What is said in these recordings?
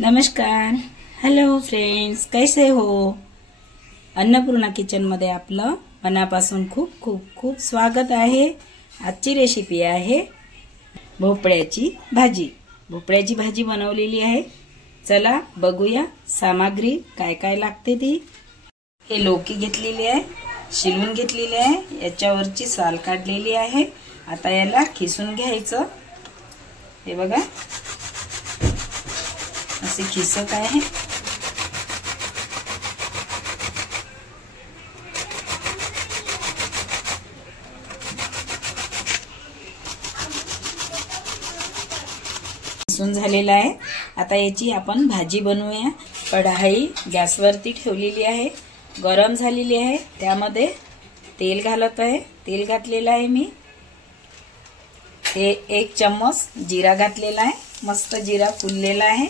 नमस्कार, hello friends, कैसे हो। अन्नपूर्णा किचन मध्ये आपलं मनापासून खूप खूप खूप स्वागत आहे। आजची रेसिपी आहे भोपळ्याची भाजी। भोपळ्याची भाजी बनवलेली आहे। चला बघूया सामग्री काय काय लागते ती। हे लौकी घेतलेली आहे, शिलून घेतलेली आहे, याच्यावरची साल काढलेली आहे। आता याला खिसून घ्यायचं। हे बघा असे खिसत आहे। खिसून झालेला आहे। आता याची आपण भाजी बनवूया। कढाई गॅसवरती ठेवलेली आहे, गरम झालेली आहे। त्यामध्ये तेल घालत आहे। तेल घातलेलं आहे मी। हे 1 चम्मच जिरा घातलेला आहे। मस्त जिरा फुललेला आहे।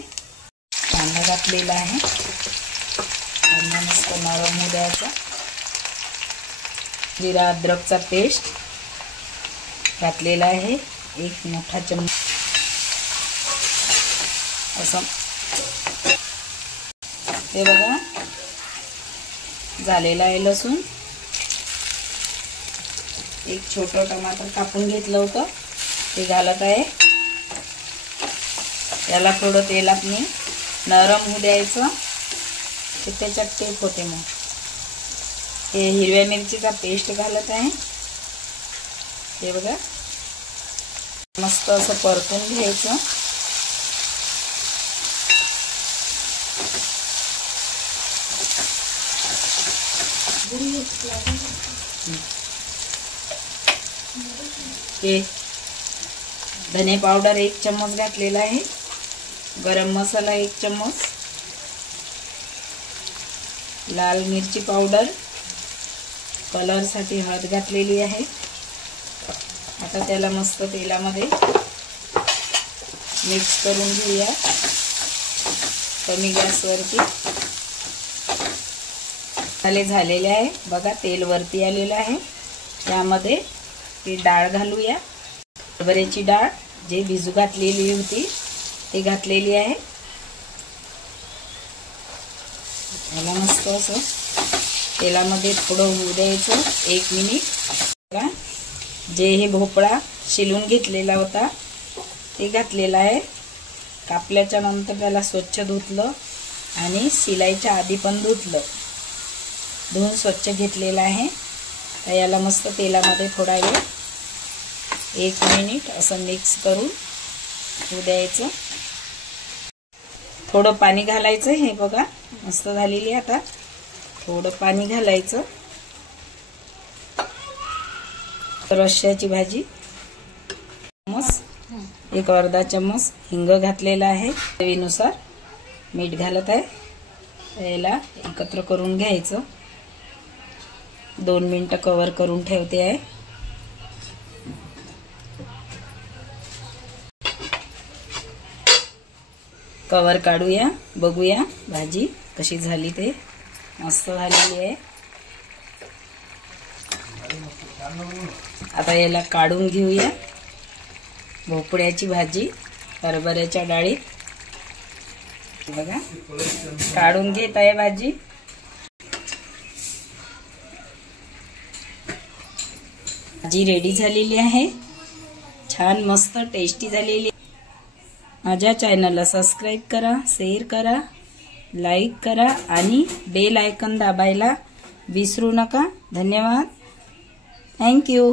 कांदा घातलेला आहे। कांदा मस्त नरम होऊ द्यायचा। जिरा अद्रकचा पेस्ट घातलेला आहे 1 मोठा चम्मच। असं हे बघा झालेला आहे। लसूण 1 छोटा टमाटर कापून घेतलं होतं ते घालत आहे। याला थोडं तेलात मी नरम होऊ द्यायचं, ते त्याच्यात टेप होते। मग हे हिरव्या मिरचीचा पेस्ट घालत आहे। हे बघा मस्त असं परतून घ्यायचं। हे धने पावडर 1 चम्मच घातलेला आहे। गरम मसाला 1 चम्मच, लाल मिरची पावडर, कलर साठी हळद घातलेली आहे। आता त्याला मस्त तेलामध्ये मिक्स करून घेऊया कमी गॅसवरती। झालेले आहे बघा, तेल वरती आलेलं आहे। त्यामध्ये ती डाळ घालूया। हरभऱ्याची डाळ जे भिजू घातलेली होती ती घातलेली आहे। याला मस्त असं तेलामध्ये थोडं होऊ द्यायचं 1 मिनिट। बघा जे हे भोपळा शिलून घेतलेला होता ते घातलेला आहे। कापल्याच्या नंतर त्याला स्वच्छ धुतलं आणि शिलायच्या आधी पण धुतलं, धुवून स्वच्छ घेतलेला आहे। तर याला मस्त तेलामध्ये थोडा वेळ 1 मिनिट असं मिक्स करून होऊ द्यायचं। थोडं पाणी घालायचं। हे बघा मस्त झालेली। आता थोडं पाणी घालायचं। रश्श्याची भाजी मस्त 1 अर्धा चम्मच हिंग घातलेला आहे। चवीनुसार मीठ घालत आहे। याला एकत्र करून घ्यायचं। 2 मिनिटं कव्हर करून ठेवते आहे। कवर काढूया, बघूया भाजी कशी झाली ते। मस्त झालेली आहे। आता याला काढून घेऊया। भोपळ्याची भाजी हरभऱ्याच्या डाळीत। बघा काढून घेत आहे भाजी। भाजी रेडी झालेली आहे। छान मस्त टेस्टी झालेली। माझ्या चॅनलला सबस्क्राइब करा, शेअर करा, लाईक करा आणि बेल आयकॉन दाबायला विसरू नका। धन्यवाद। Thank you.